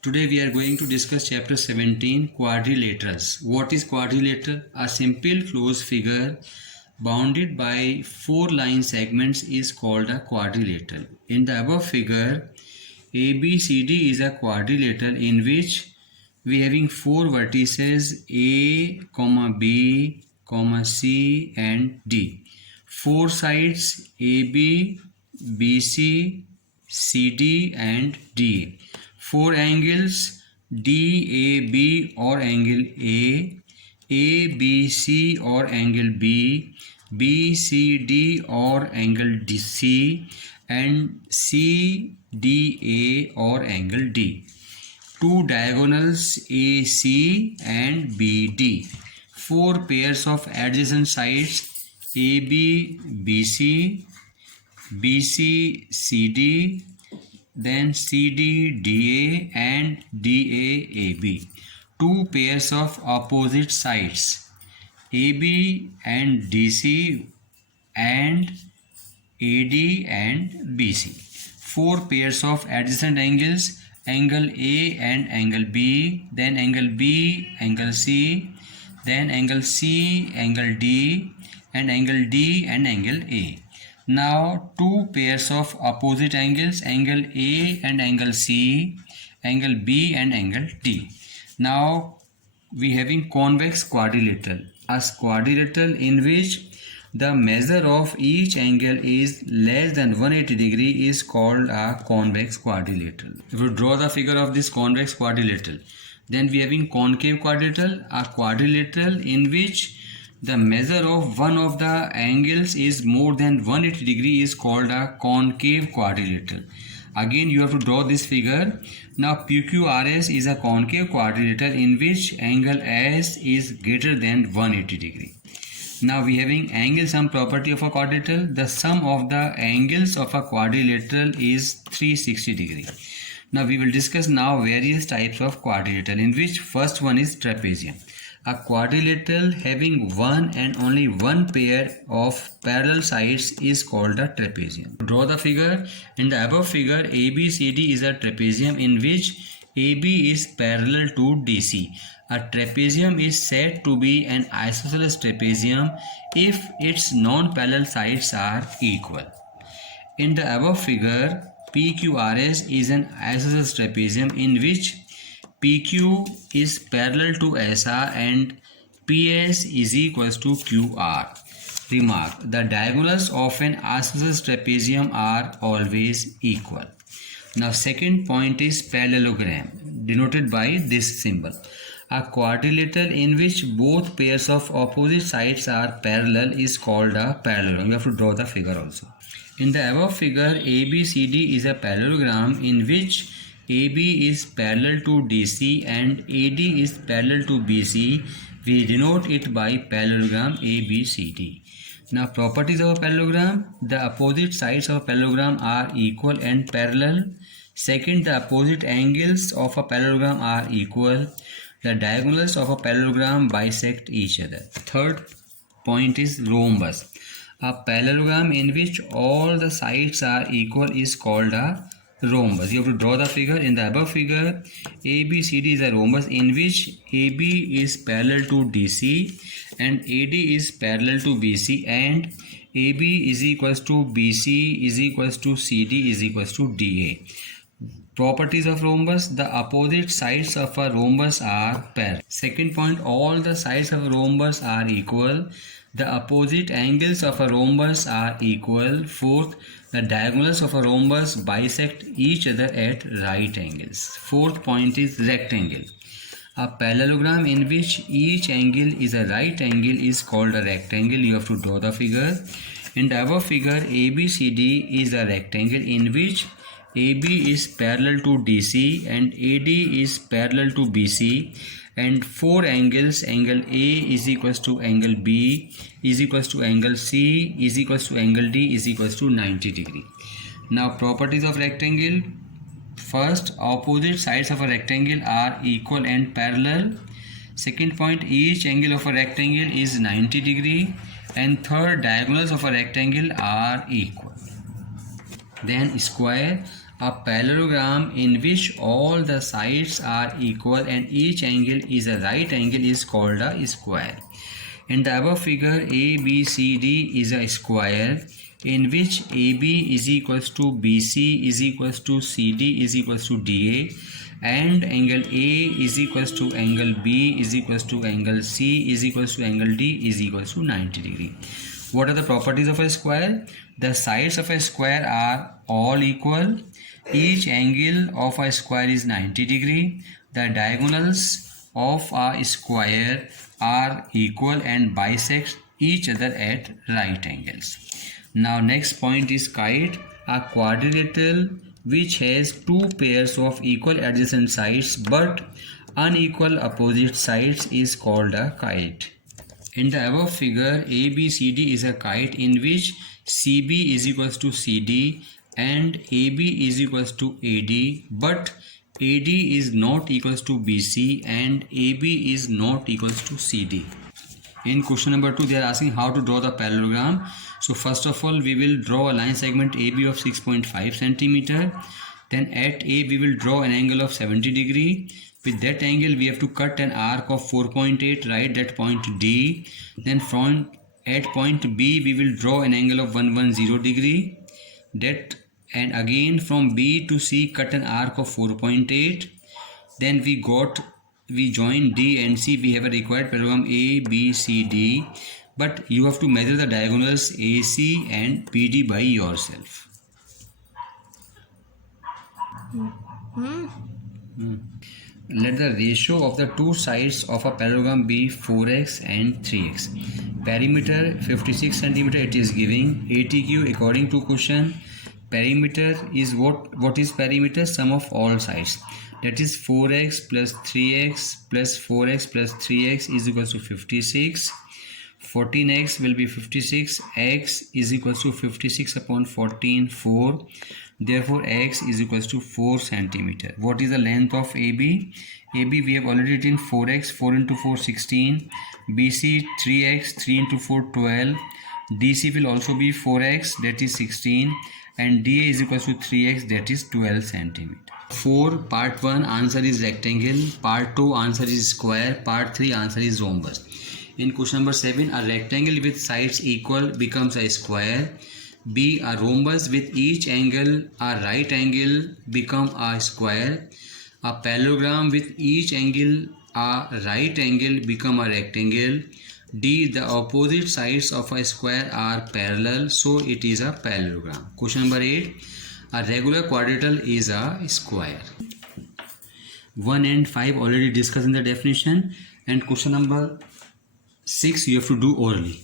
Today we are going to discuss chapter 17, quadrilaterals. What is quadrilateral? A simple closed figure bounded by 4 line segments is called a quadrilateral. In the above figure, ABCD is a quadrilateral in which we having 4 vertices A, B, C and D. 4 sides AB, BC, CD and DA. 4 angles DAB or angle A, ABC or angle B, BCD or angle DC and CDA or angle D. 2 diagonals AC and BD. 4 pairs of adjacent sides AB, BC, BC, CD, then CD, DA and DA, AB. 2 pairs of opposite sides AB and DC and AD and BC. 4 pairs of adjacent angles, angle A and angle B, then angle B, angle C, then angle C, angle D and angle D and angle A. Now 2 pairs of opposite angles, angle A and angle C, angle B and angle D. Now we having convex quadrilateral. A quadrilateral in which the measure of each angle is less than 180 degree is called a convex quadrilateral. If we draw the figure of this convex quadrilateral, then we having concave quadrilateral, a quadrilateral in which the measure of one of the angles is more than 180 degree is called a concave quadrilateral. Again you have to draw this figure. Now PQRS is a concave quadrilateral in which angle S is greater than 180 degree. Now we having angle sum property of a quadrilateral. The sum of the angles of a quadrilateral is 360 degree. Now we will discuss now various types of quadrilateral, in which first one is trapezium. A quadrilateral having one and only one pair of parallel sides is called a trapezium. Draw the figure. In the above figure, ABCD is a trapezium in which AB is parallel to DC. A trapezium is said to be an isosceles trapezium if its non-parallel sides are equal. In the above figure, PQRS is an isosceles trapezium in which PQ is parallel to SR and PS is equals to QR. Remark: the diagonals of an isosceles trapezium are always equal. Now second point is parallelogram, denoted by this symbol. A quadrilateral in which both pairs of opposite sides are parallel is called a parallelogram. You have to draw the figure also. In the above figure, ABCD is a parallelogram in which AB is parallel to DC and AD is parallel to BC. We denote it by parallelogram ABCD. Now properties of a parallelogram: the opposite sides of a parallelogram are equal and parallel. Second, the opposite angles of a parallelogram are equal. The diagonals of a parallelogram bisect each other. Third point is rhombus. A parallelogram in which all the sides are equal is called a rhombus. You have to draw the figure. In the above figure, ABCD is a rhombus in which AB is parallel to DC and AD is parallel to BC and AB is equals to BC is equals to CD is equals to DA. Properties of rhombus: the opposite sides of a rhombus are parallel. Second point, all the sides of a rhombus are equal. The opposite angles of a rhombus are equal. Fourth, the diagonals of a rhombus bisect each other at right angles. Fourth point is rectangle. A parallelogram in which each angle is a right angle is called a rectangle. You have to draw the figure. In the above figure, ABCD is a rectangle in which AB is parallel to DC and AD is parallel to BC and 4 angles, angle A is equals to angle B is equals to angle C is equals to angle D is equals to 90 degree. Now properties of rectangle: first, opposite sides of a rectangle are equal and parallel. Second point, each angle of a rectangle is 90 degree. And third, diagonals of a rectangle are equal. Then square. A parallelogram in which all the sides are equal and each angle is a right angle is called a square. In the above figure, ABCD is a square in which AB is equals to BC is equals to CD is equals to DA, and angle A is equals to angle B is equals to angle C is equals to angle D is equals to 90 degree. What are the properties of a square? The sides of a square are all equal. Each angle of a square is 90 degree. The diagonals of a square are equal and bisect each other at right angles. Now next point is kite. A quadrilateral which has two pairs of equal adjacent sides but unequal opposite sides is called a kite. In the above figure, ABCD is a kite in which CB is equals to CD and AB is equals to AD, but AD is not equals to BC and AB is not equals to CD. In question number 2, they are asking how to draw the parallelogram. So first of all, we will draw a line segment AB of 6.5 centimeter. Then at A, we will draw an angle of 70 degree. With that angle, we have to cut an arc of 4.8, right that point D. Then from at point B, we will draw an angle of 110 degree. And again from B to C, cut an arc of 4.8. Then we join D and C. We have a required parallelogram A, B, C, D. But you have to measure the diagonals AC and BD by yourself. Let the ratio of the two sides of a parallelogram be 4x and 3x. Perimeter 56 cm it is giving. ATQ according to question. Perimeter is what is perimeter? Sum of all sides. That is 4x plus 3x plus 4x plus 3x is equals to 56. 14x will be 56. X is equals to 56 upon 14, 4. Therefore, x is equals to 4 centimeter. What is the length of AB? AB we have already written 4x, 4 into 4, 16. BC 3x, 3 into 4, 12. DC will also be 4x, that is 16. And DA is equals to 3x, that is 12 centimeter. 4, part 1 answer is rectangle. Part 2 answer is square. Part 3 answer is rhombus. In question number 7, a rectangle with sides equal becomes a square. B, a rhombus with each angle a right angle become a square. A parallelogram with each angle a right angle become a rectangle. D, the opposite sides of a square are parallel, so it is a parallelogram. Question number 8, a regular quadrilateral is a square. 1 and 5 already discussed in the definition, and question number 6 you have to do orally.